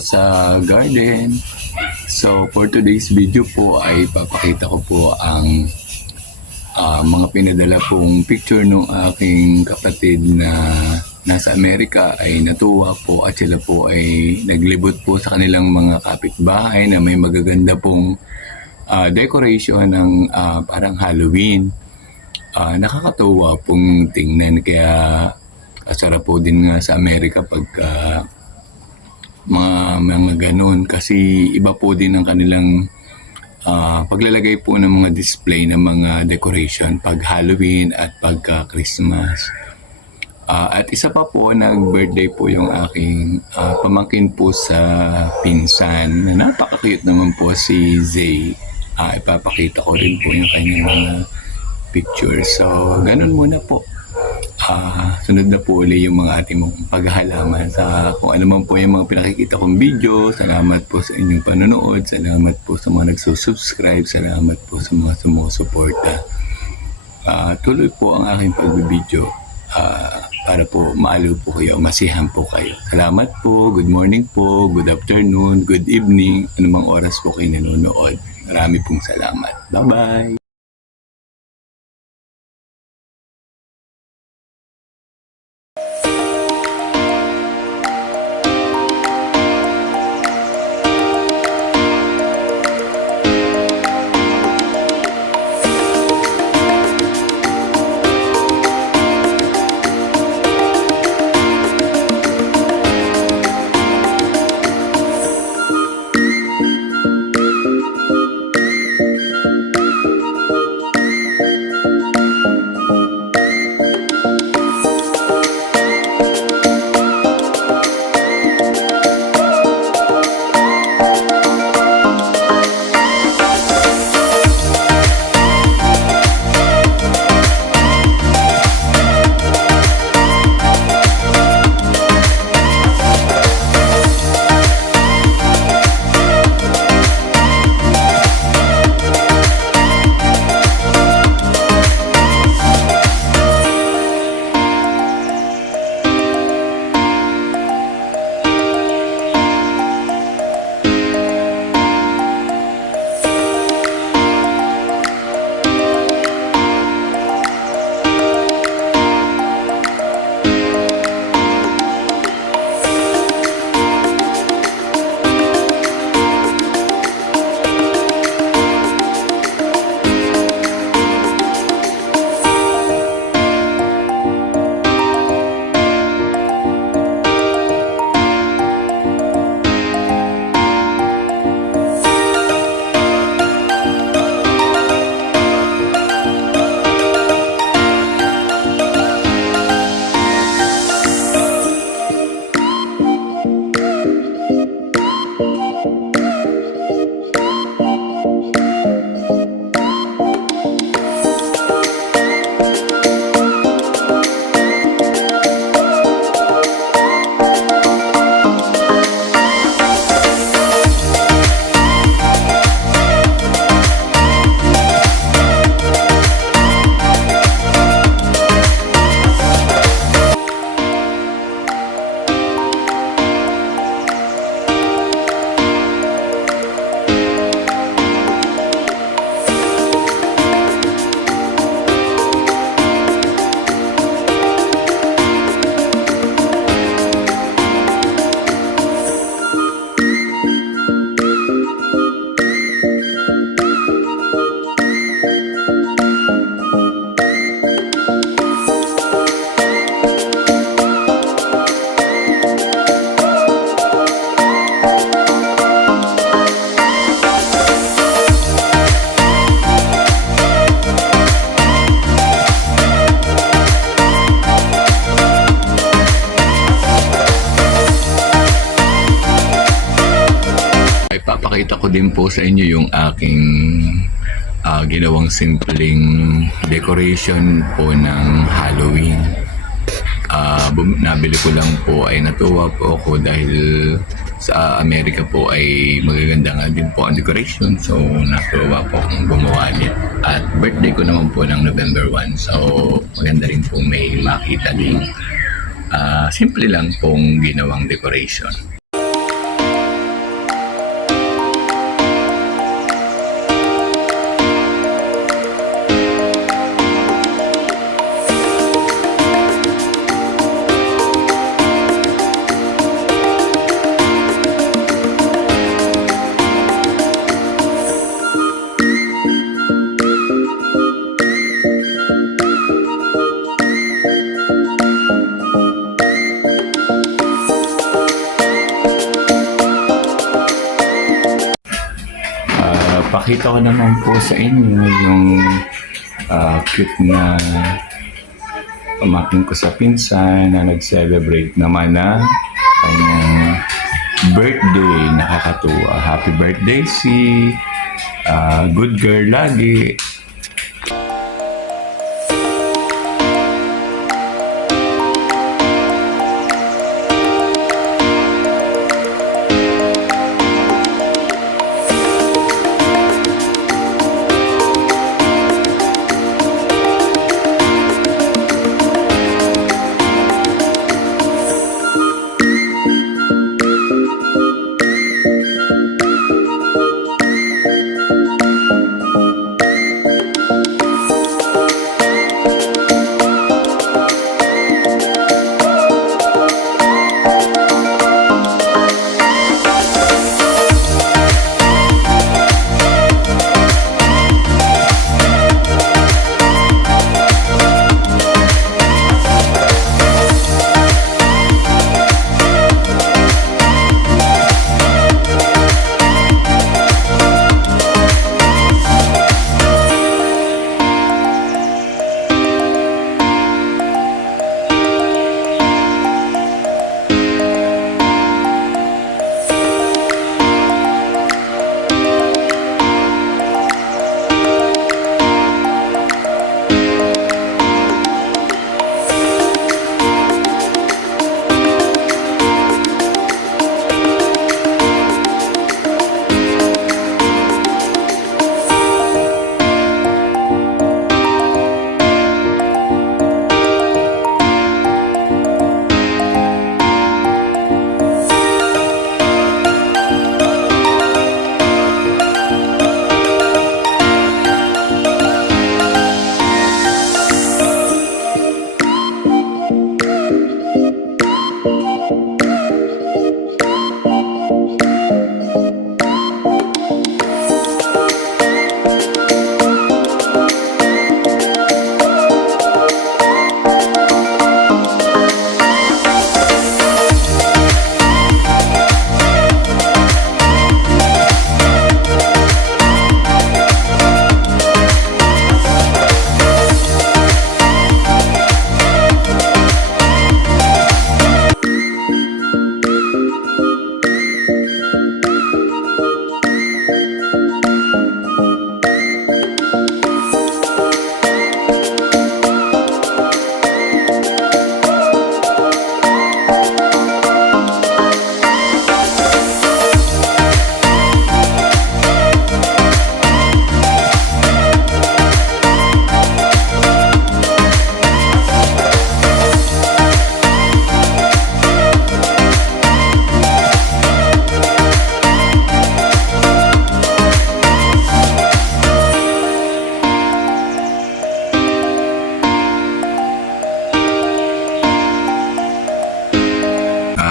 sa garden. So for today's video po ay papakita ko po ang mga pinadala pong picture ng aking kapatid na nasa Amerika ay natuwa po at sila po ay naglibot po sa kanilang mga kapitbahay na may magaganda pong decoration ng parang Halloween. Nakakatuwa pong tingnan, kaya kasarap po din nga sa Amerika pagka mga ganun, kasi iba po din ang kanilang paglalagay po ng mga display ng mga decoration pag Halloween at pagka Christmas. At isa pa po, nag-birthday po yung aking pamangkin po sa pinsan na napaka-cute naman po, si Zay. Ipapakita ko rin po yung kanyang mga pictures. So ganun muna po. Sunod na po ulit yung mga ating paghahalaman sa kung ano man po yung mga pinakikita kong video. Salamat po sa inyong panonood. Salamat po sa mga nagsusubscribe. Salamat po sa mga sumusuporta. Tuloy po ang aking pagbibideo para po maaliw po kayo, masihan po kayo. Salamat po. Good morning po. Good afternoon. Good evening. Anumang oras po kayo nanonood. Marami pong salamat. Bye-bye. Ipapakita ko din po sa inyo yung aking ginawang simpleng decoration po ng Halloween. Nabili ko lang po, ay natuwa po ako dahil sa Amerika po ay magaganda nga din po ang decoration. So natuwa po akong gumawa nito. At birthday ko naman po ng November 1. So maganda rin po may makita din. Simple lang pong ginawang decoration. Pakita ko naman po sa inyo yung cute na pamangkin ko sa pinsan na nag-celebrate naman na kanyang birthday. Nakakatuwa. Happy birthday, si good girl lagi.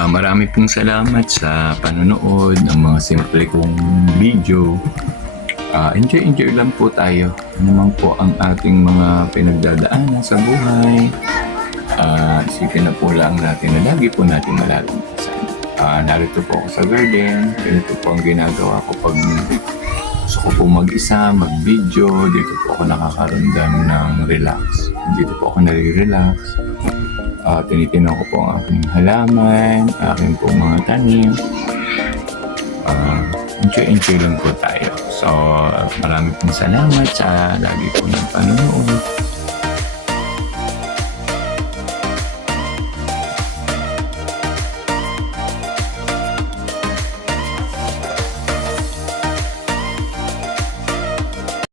Marami pong salamat sa panonood ng mga simple kong video. Enjoy lang po tayo. Ano man po ang ating mga pinagdadaanan sa buhay. Isipin na po lang natin na lagi po natin malalampasan. Narito po ako sa garden. Ganito po ang ginagawa ko pag gusto ko po mag-isa, mag-video. Dito po ako nakakaramdam ng relax. Dito po ako nare-relax. Tinitinaw ko po ang aking halaman, aking po mga tanim. Enjoy lang po tayo. So, marami pong salamat sa lagi po ng panonood.